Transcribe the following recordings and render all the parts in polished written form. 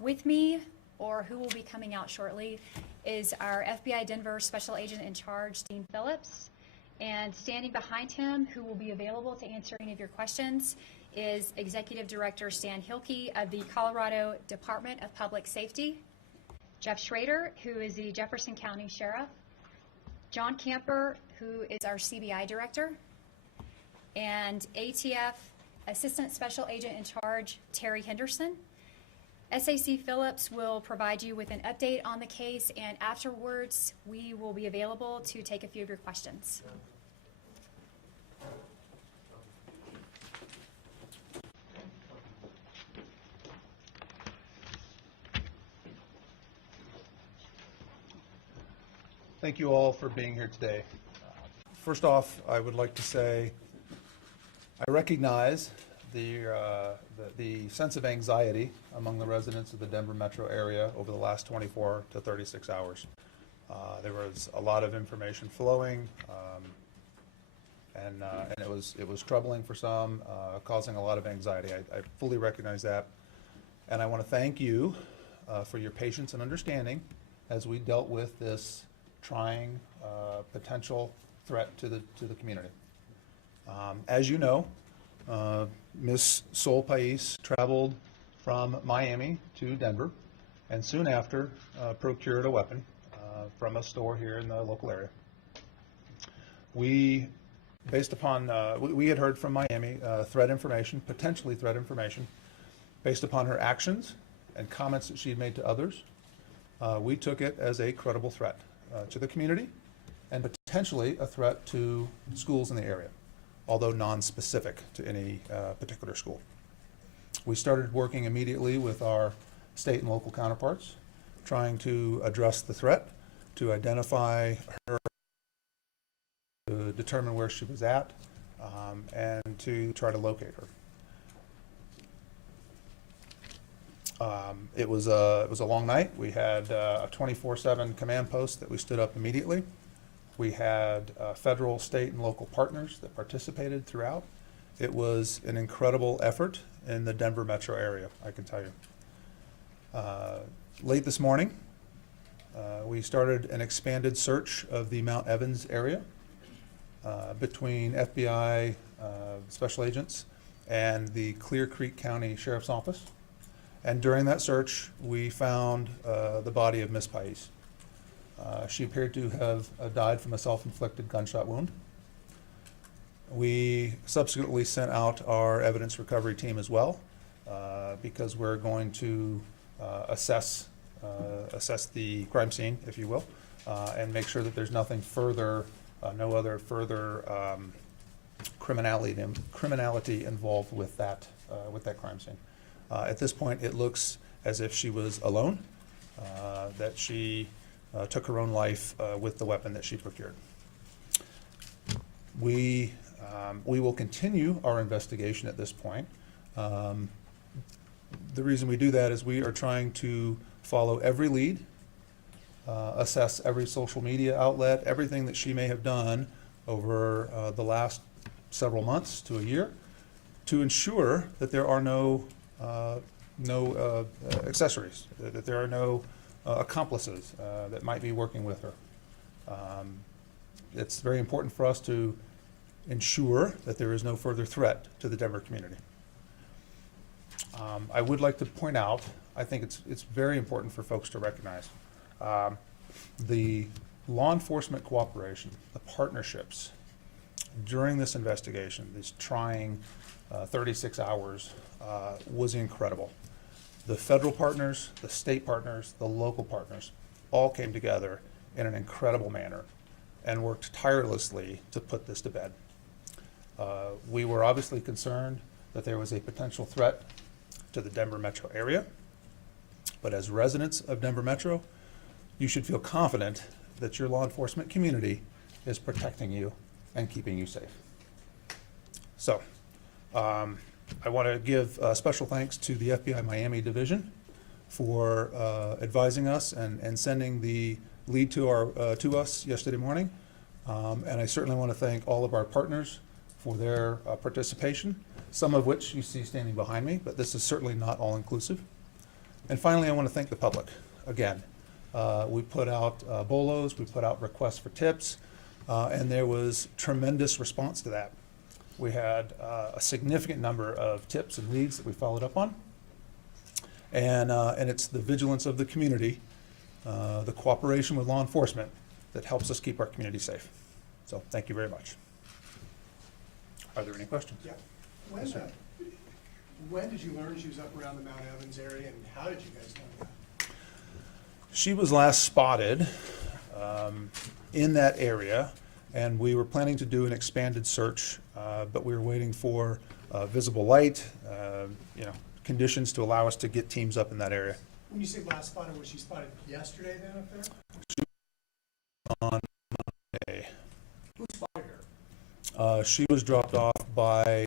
With me, or who will be coming out shortly, is our FBI Denver Special Agent in Charge, Dean Phillips. And standing behind him, who will be available to answer any of your questions, is Executive Director Stan Hilke of the Colorado Department of Public Safety, Jeff Schrader, who is the Jefferson County Sheriff, John Camper, who is our CBI Director, and ATF Assistant Special Agent in Charge, Terry Henderson. SAC Phillips will provide you with an update on the case, and afterwards we will be available to take a few of your questions. Thank you all for being here today. First off, I would like to say I recognize the sense of anxiety among the residents of the Denver metro area over the last 24 to 36 hours. There was a lot of information flowing, and it was troubling for some, causing a lot of anxiety. I fully recognize that, and I want to thank you for your patience and understanding as we dealt with this trying potential threat to the community. As you know, Ms. Sol Pais traveled from Miami to Denver, and soon after procured a weapon from a store here in the local area. We, based upon, we had heard from Miami threat information, potentially threat information, based upon her actions and comments that she had made to others. We took it as a credible threat to the community and potentially a threat to schools in the area, although non-specific to any particular school. We started working immediately with our state and local counterparts, trying to address the threat, to identify her, to determine where she was at, and to try to locate her. It was a long night. We had a 24/7 command post that we stood up immediately. We had federal, state, and local partners that participated throughout. It was an incredible effort in the Denver metro area, I can tell you. Late this morning, we started an expanded search of the Mount Evans area between FBI special agents and the Clear Creek County Sheriff's Office. And during that search, we found the body of Ms. Pais. She appeared to have died from a self-inflicted gunshot wound. We subsequently sent out our evidence recovery team as well, because we're going to assess the crime scene, if you will, and make sure that there's nothing further, no other further criminality involved with that crime scene. At this point, it looks as if she was alone, that she took her own life with the weapon that she procured. We will continue our investigation at this point. The reason we do that is we are trying to follow every lead, assess every social media outlet, everything that she may have done over the last several months to a year, to ensure that there are no accessories, that there are no accomplices that might be working with her. It's very important for us to ensure that there is no further threat to the Denver community. I would like to point out, I think it's very important for folks to recognize the law enforcement cooperation, the partnerships during this investigation, this trying 36 hours, was incredible. The federal partners, the state partners, the local partners all came together in an incredible manner and worked tirelessly to put this to bed. We were obviously concerned that there was a potential threat to the Denver metro area, but as residents of Denver metro, you should feel confident that your law enforcement community is protecting you and keeping you safe. So, I want to give special thanks to the FBI Miami Division for advising us and sending the lead to us yesterday morning. And I certainly want to thank all of our partners for their participation, some of which you see standing behind me, but this is certainly not all inclusive. And finally, I want to thank the public. Again, we put out BOLOs, we put out requests for tips, and there was tremendous response to that. We had a significant number of tips and leads that we followed up on. And it's the vigilance of the community, the cooperation with law enforcement that helps us keep our community safe. So thank you very much. Are there any questions? Yeah. Yes, sir. When did you learn she was up around the Mount Evans area, and how did you guys know that? She was last spotted in that area, and we were planning to do an expanded search, but we were waiting for visible light, conditions to allow us to get teams up in that area. When you say last spotted, was she spotted yesterday then up there? On Monday. Who spotted her? She was dropped off by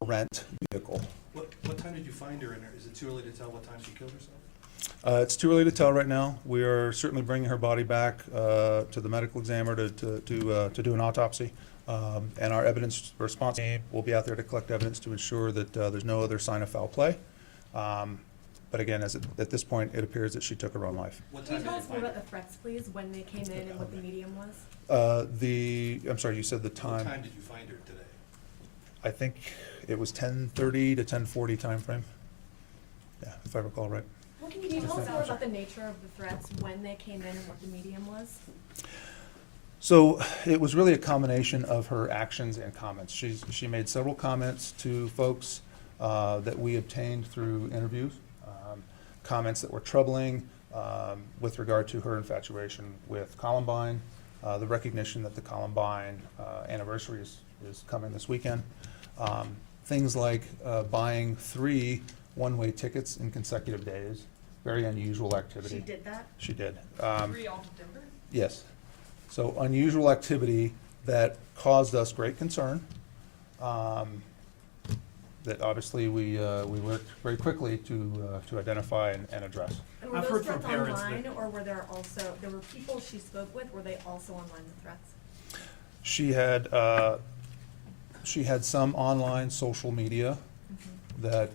a rent vehicle. What time did you find her, and is it too early to tell what time she killed herself? It's too early to tell right now. We are certainly bringing her body back to the medical examiner to do an autopsy. And our evidence response team will be out there to collect evidence to ensure that there's no other sign of foul play. But again, at this point, it appears that she took her own life. What Can time you tell did us you more find about her? the threats, please, when they came in and what the medium was? I'm sorry, you said the What time. time did you find her today? I think it was 10:30 to 10:40 timeframe. Yeah, if I recall right. Well, can you tell us more about the nature of the threats, when they came in and what the medium was? So it was really a combination of her actions and comments. She made several comments to folks that we obtained through interviews, comments that were troubling with regard to her infatuation with Columbine, the recognition that the Columbine anniversary is coming this weekend. Things like buying 3 one-way tickets in consecutive days, very unusual activity. She did that? She did. 3 all to Denver? Yes. So unusual activity that caused us great concern. That obviously we worked very quickly to identify and address. And were I've those heard from threats parents online, that- or were there were people she spoke with, were they also online, the threats? She had some online social media that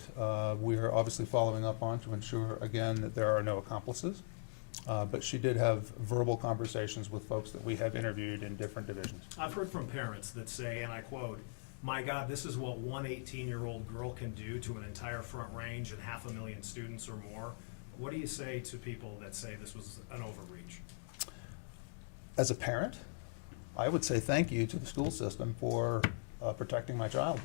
we are obviously following up on to ensure, again, that there are no accomplices. But she did have verbal conversations with folks that we have interviewed in different divisions. I've heard from parents that say, and I quote, "My God, this is what one 18-year-old girl can do to an entire Front Range and 500,000 students or more." What do you say to people that say this was an overreach? As a parent, I would say thank you to the school system for protecting my child.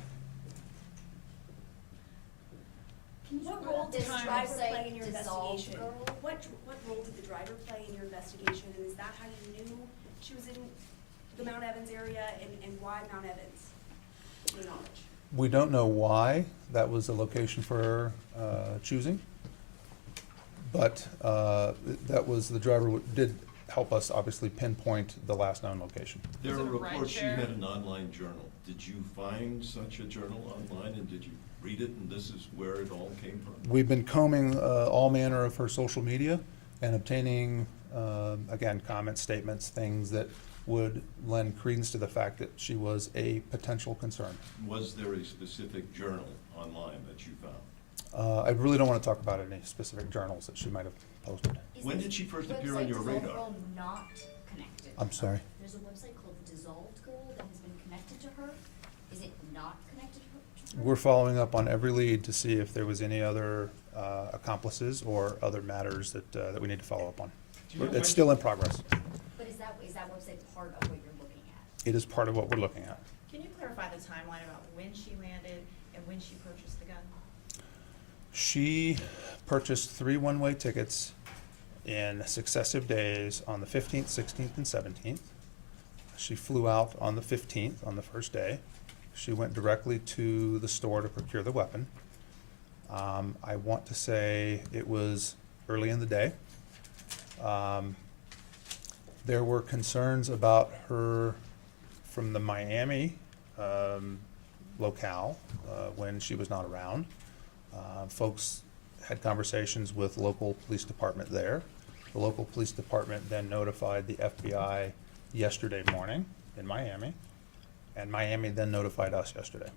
What role did the driver play in your dissolve, investigation? girl? What role did the driver play in your investigation, and is that how you knew she was in the Mount Evans area, and why Mount Evans, to your knowledge? We don't know why that was the location for her choosing, but that was, the driver did help us obviously pinpoint the last known location. There Was are it a ride reports she share? had an online journal. Did you find such a journal online, and did you read it, and this is where it all came from? We've been combing all manner of her social media and obtaining, again, comments, statements, things that would lend credence to the fact that she was a potential concern. Was there a specific journal online that you found? I really don't want to talk about any specific journals that she might have posted. Is When this did she first website appear on your Dissolved radar? Girl not connected? I'm sorry. There's a website called Dissolved Girl that has been connected to her. Is it not connected to her? We're following up on every lead to see if there was any other accomplices or other matters that we need to follow up on. Do you know It's when- still in progress. But is that website part of what you're looking at? It is part of what we're looking at. Can you clarify the timeline about when she landed and when she purchased the gun? She purchased 3 one-way tickets in successive days on the 15th, 16th, and 17th. She flew out on the 15th, on the first day. She went directly to the store to procure the weapon. I want to say it was early in the day. There were concerns about her from the Miami locale when she was not around. Folks had conversations with local police department there. The local police department then notified the FBI yesterday morning in Miami, and Miami then notified us yesterday.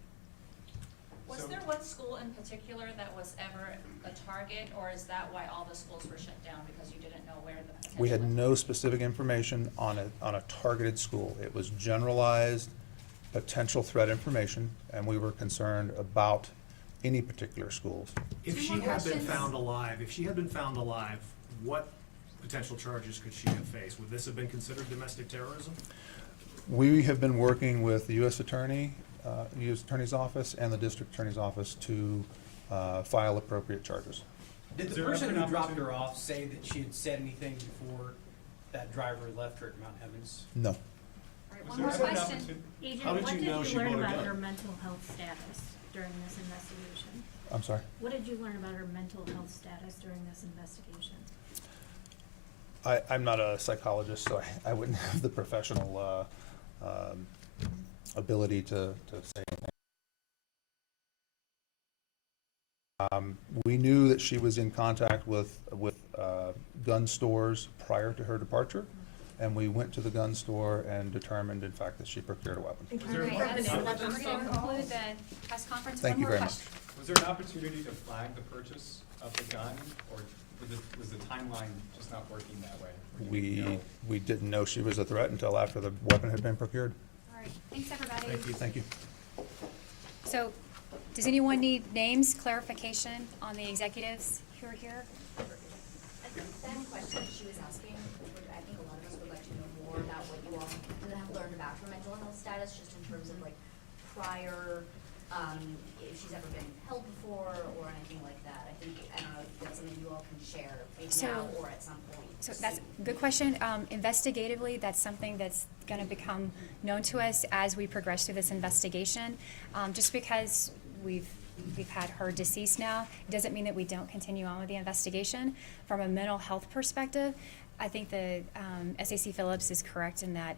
Was there one school in particular that was ever a target target, or is that why all the schools were shut down, because you didn't know where the potential? We had no specific information on a targeted school. It was generalized potential threat information, and we were concerned about any particular schools. If Two she more had been questions. found alive, what potential charges could she have faced? Would this have been considered domestic terrorism? We have been working with the U.S. Attorney's Office and the District Attorney's Office to file appropriate charges. Did the person who dropped her off say that she had said anything before that driver left her at Mount Evans? No. All right, one more question. Agent, How did what you did know you she learn bought a about gun? her mental health status during this investigation? I'm sorry. What did you learn about her mental health status during this investigation? I'm not a psychologist, so I wouldn't have the professional ability to say anything. We knew that she was in contact with gun stores prior to her departure, and we went to the gun store and determined, in fact, that she procured a weapon. All right, we're going to conclude the press conference. Thank One you more very much. question. Was there an opportunity to flag the purchase of the gun, or was the timeline just not working that way? Or you didn't know? We didn't know she was a threat until after the weapon had been procured. All right, thanks, everybody. Thank you. Thank you. So, does anyone need names, clarification on the executives who are here? That question she was asking, I think a lot of us would like to know more about what you all have learned about her mental health status, just in terms of like prior, if she's ever been held before or anything like that. I don't know if that's something you all can share, maybe now or at some point. So that's a good question. Investigatively, that's something that's going to become known to us as we progress through this investigation. Just because we've had her deceased now, it doesn't mean that we don't continue on with the investigation. From a mental health perspective, I think the SAC Phillips is correct in that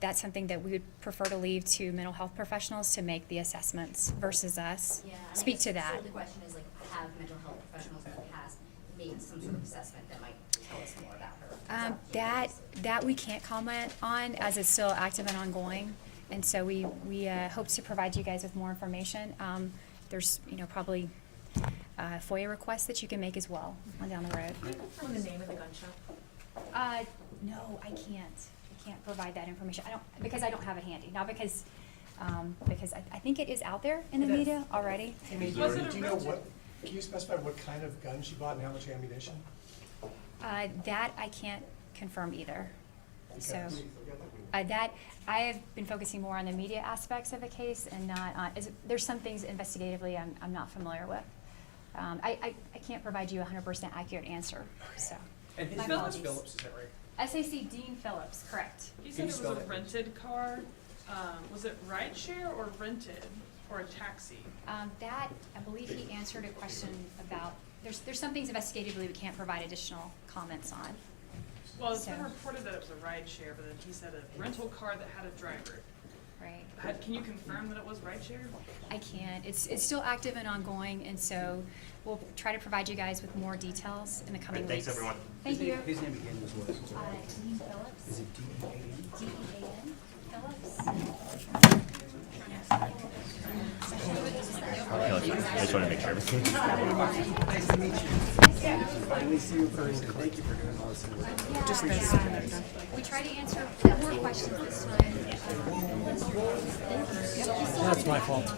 that's something that we would prefer to leave to mental health professionals to make the assessments versus us. Yeah, and I Speak guess to that. So the question is like, have mental health professionals in the past made some sort of assessment that might tell us more about her? That we can't comment on, as it's still active and ongoing, and so we hope to provide you guys with more information. There's probably FOIA requests that you can make as well on down the road. Can you confirm the name of the gun shop? No, I can't. I can't provide that information. Because I don't have it handy. Not because I think it is out there in the It is. media already. Amy, do you know can you specify what kind of gun she bought and how much ammunition? That I can't confirm either. Okay. So that I have been focusing more on the media aspects of the case and not on. There's some things investigatively I'm not familiar with. I can't provide you a 100% accurate answer. So. And his My name is apologies. Phillips, is that right? SAC Dean Phillips, correct. You Can said you it spell was a that? rented car. Was it rideshare or rented or a taxi? That, I believe he answered a question about, there's some things investigatively we can't provide additional comments on. Well, it's So- been reported that it was a rideshare, but then he said a rental car that had a driver. Right. Can you confirm that it was rideshare? I can't. It's still active and ongoing, and so we'll try to provide you guys with more details in the coming weeks. Thanks, everyone. Thank you. His name again was what? Dean Phillips. Is it D-E-A-N? D-E-A-N, Phillips. I just want to make sure. Nice to meet you. Finally see you in person. Thank you for doing all this work. Just this. We try to answer more questions this time. That's my fault.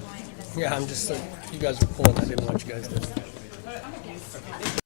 Yeah, I'm just like, you guys were pulling, I didn't want you guys to.